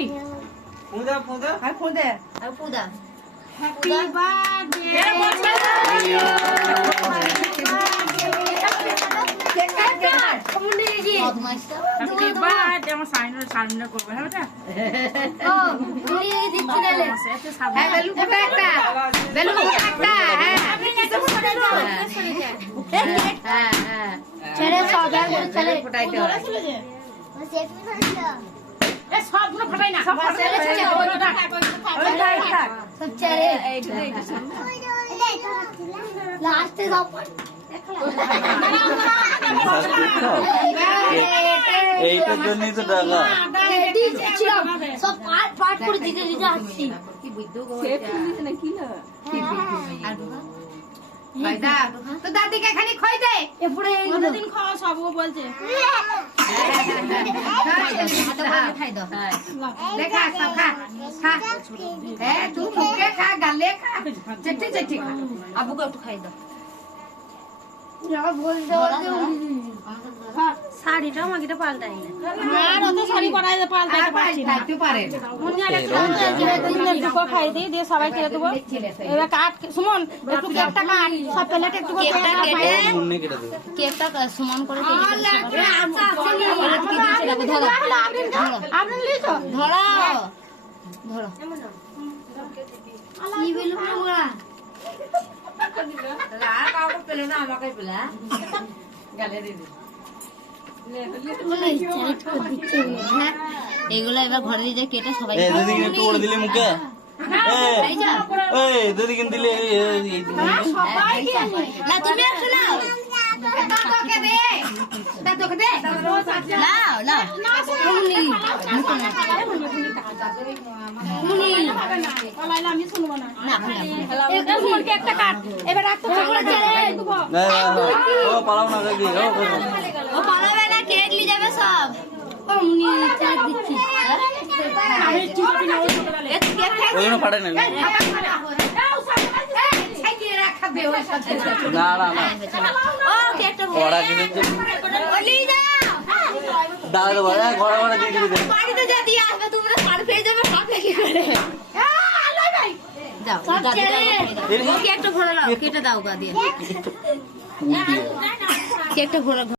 নি পুদা পুদা আর খুদে আর পুদা happy birthday happy birthday আমার সাইন করবে হ্যাঁ বেটা ও তুমি দিচ্ছি নালে হ্যাঁ বেলু ফোটা একটা বেলু ফোটা একটা হ্যাঁ হ্যাঁ হ্যাঁ ছেড়ে সবার ছেড়ে ফোটাইতে হয় এ সবগুলো ফাটাই না সব ছেড়ে ছেড়ে সব ছেড়ে লাস্টে সব এইটার জন্যই তো টাকা সব পাট পাট করে দিতে দিতে আসছি কি বুঝতো গো সেফ নিতে না কি না আর ফায়দা তো দাদিকে খালি খই দে এরপরে কতদিন খাওয়া সবও বলছে খাই দাও লেখা সব খা খা হ্যাঁ তুই মুখে খা গালে খা চেটে চেটে খা আবুকে একটু খাই দাও শাড়িটা আমাকে পাল্টাই না আর অত শাড়ি পরাই পাল্টাইতে পারছি না খাইতে পারে না মুন্নি আগে দুটো খাই দিই দিয়ে সবাই খেয়ে দেবো এবার কাট সুমন একটু কেকটা কাট সব প্লেট একটু করে কেকটা কেক কেটে মুন্নি কেটে দেবে কেকটা সমান করে আপনি লিখো ধরো ধরো কি বলবো আমরা আর কাউকে পেলে না আমাকে পেলে গালে দিদি এগুলো এবার ঘরে দিয়ে কেটে সবাই এই দিদি একটু করে দিলে মুখে এই দিদি কিন দিলে না তুমি আসো না তোকে দে তোকে দে লাও লাও আমি শুনবো না না সুমন কেকটা কাট এবার রাখতে ও পালাও না কাকি ও পালাবে না কেক নিয়ে যাবে সব ও মুনি চার দিচ্ছি ওই জন্য ফাটে না না না না ও কেকটা ওরা কিন্তু নিয়ে যাও দাঁড়া দেবো ঘরে ঘরে দিয়ে দিবি বাড়িতে যা দিয়ে আসবে তোমরা পার পেয়ে যাবে সব লেগে করে যাও দাদিটা ও কেকটা ভরে নাও কেটে দাও গা দিয়ে কেকটা ভরে